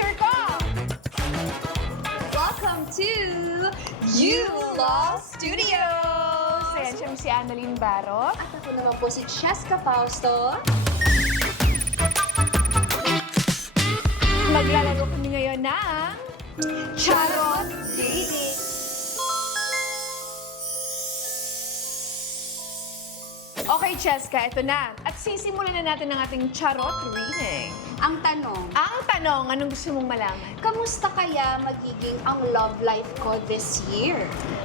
future ko! Welcome to You Love Studios! Ayan, siya si Annalyn Barro. At ako naman po si Cheska Fausto. Maglalaro kami ngayon ng Charot Dating. Okay, Cheska, ito na. At sisimulan na natin ang ating charot reading. Ang tanong, Ang tanong, anong gusto mong malaman? kamusta kaya magiging ang love life ko this year?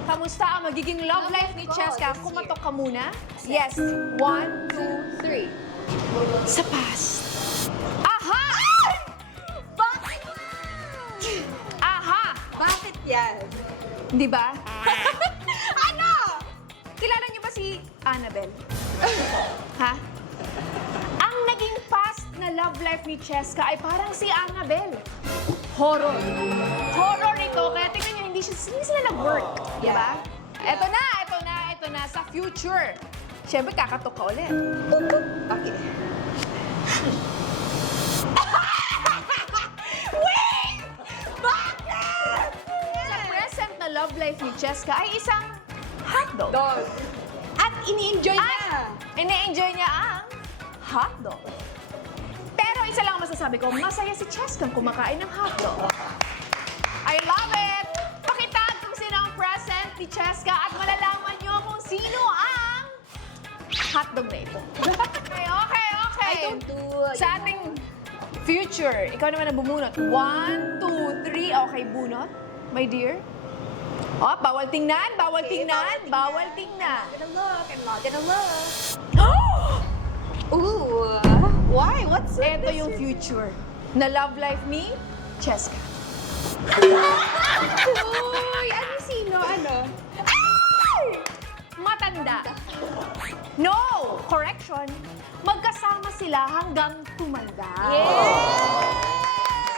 Kamusta ang magiging love life ni ko Cheska? this Kumatok ka muna. Yes. 1, 2, 3. sa past. Aha! Bakit? Aha! Bakit yan? Di ba? Ano? Kilala niyo ba si Annabelle? Ha? Ang naging past na love life ni Cheska ay parang si Annabelle. Horror. Horror ito. Kaya tingnan niyo, hindi sila nag-work. Di ba? Ito na. Sa future. Siyempre, kakatok ka ulit. Okay. Wait! Bakit? Sa present na love life ni Cheska ay isang hotdog. Dog. At ini-enjoy At niya. ini-enjoy niya ang hotdog. Pero isa lang ang masasabi ko, masaya si Cheska kumakain ng hotdog. I love it! Pakitag kung sino ang present ni Cheska at malalaman niyo kung sino ang hotdog na ito. Okay. I don't do... Sa ating future, ikaw naman ang bumunot. 1, 2, 3. Okay, bunot, my dear. Oh, bawal tingnan. Okay, Bawal tingnan. I'm not gonna look. Ooh. Why? What's up? Ito yung future na love life ni Cheska. Uy, ano sino? Ano? Matanda. No! Correction. Magkasama sila hanggang tumanda.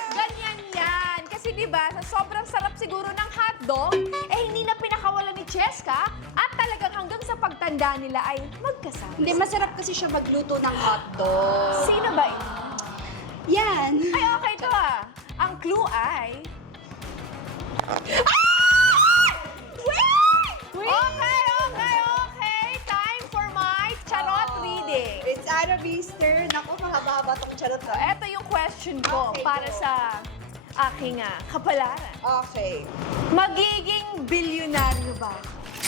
Ganyan yan. Kasi di ba, sa sobrang sarap siguro ng hotdog, eh hindi na pinakawalan ni Cheska at talagang hanggang sa pagtanda nila ay magkasama. Hindi, masarap kasi siya magluto ng hotdog. Sino ba ito? Yan. Ay, okay to ah. Ang clue ay... Okay. Time for my charot reading. It's Anna B's turn. Ako, mahaba-haba tong charot So, eto yung question ko Okay, para go. sa aking kapalaran. Okay. Magiging bilyonaryo ba?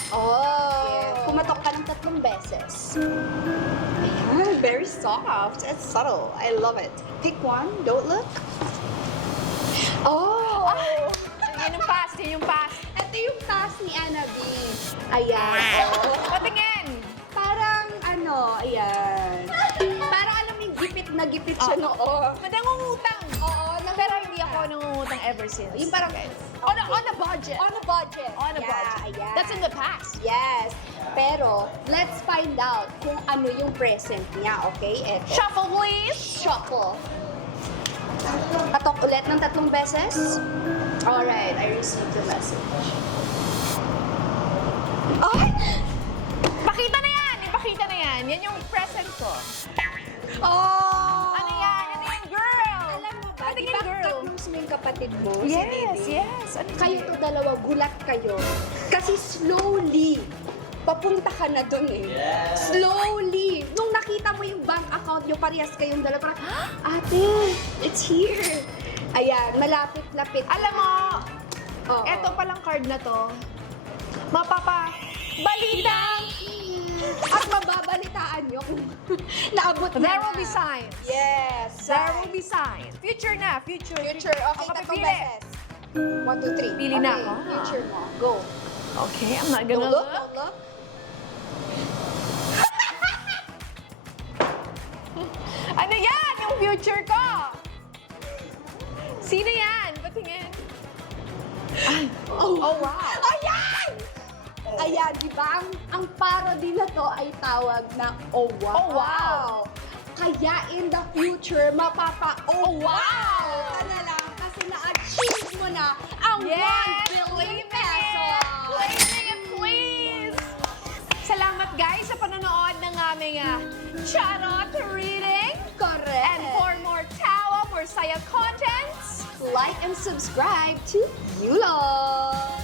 Oh. Pumatok ka ng 3 beses. Ayan, very soft and subtle. I love it. Pick one, don't look. Oh! Yun yung past, yun yung past. Ito yung task ni Anna B. Ayan. Patingin! Parang ano, ayan. Parang alam mo yung gipit na gipit siya noo. Madangungutang. Oo, Pero hindi ako nangungutang ever since. Yung parang On a budget. on a budget. On a Yeah, budget. ayan. That's in the past. Yes. Pero, let's find out kung ano yung present niya, okay? Eto. Shuffle, please! Shuffle. Patok ulit ng 3 beses. Alright, I received the message. Ay! Pakita na yan! Ipakita na yan. Yan yung present ko. Oh! Ano yan? Ano yan, girl? Alam mo ba, Patingin, di ba girl. ka-close mo yung kapatid mo? si Yes, Lily? yes. Ano Kayo to dalawa, gulat kayo. Kasi slowly, papunta ka na dun eh. Slowly. Nung nakita mo yung bank account nyo, parehas kayong dalawa, parang, ate, it's here. Ayan, malapit-lapit. Alam mo, Oo. eto palang card na to, balita! At mababalitaan nyo kung naabot na. There will be signs. Yes. There will be signs. Future na, future. Future. Okay, Ako 3 pipili. beses. 1, 2, 3. Pili na ako. Future mo. Go. Okay, I'm not gonna Don't look, look. don't look. Ano yan? Yung future ko! Sino yan? Patingin. Oh, wow. Ayan! Ayan, di ba? Ang parody na to ay tawag na Oh Wow. Oh, wow. Kaya in the future, Oh, wow. ka na lang kasi na-achieve mo na ang 1 billion pesos. Claiming it, please! Salamat guys sa panonood ng aming charot reading. Correct. And for more tawa, more saya contents, like and subscribe to Yulong!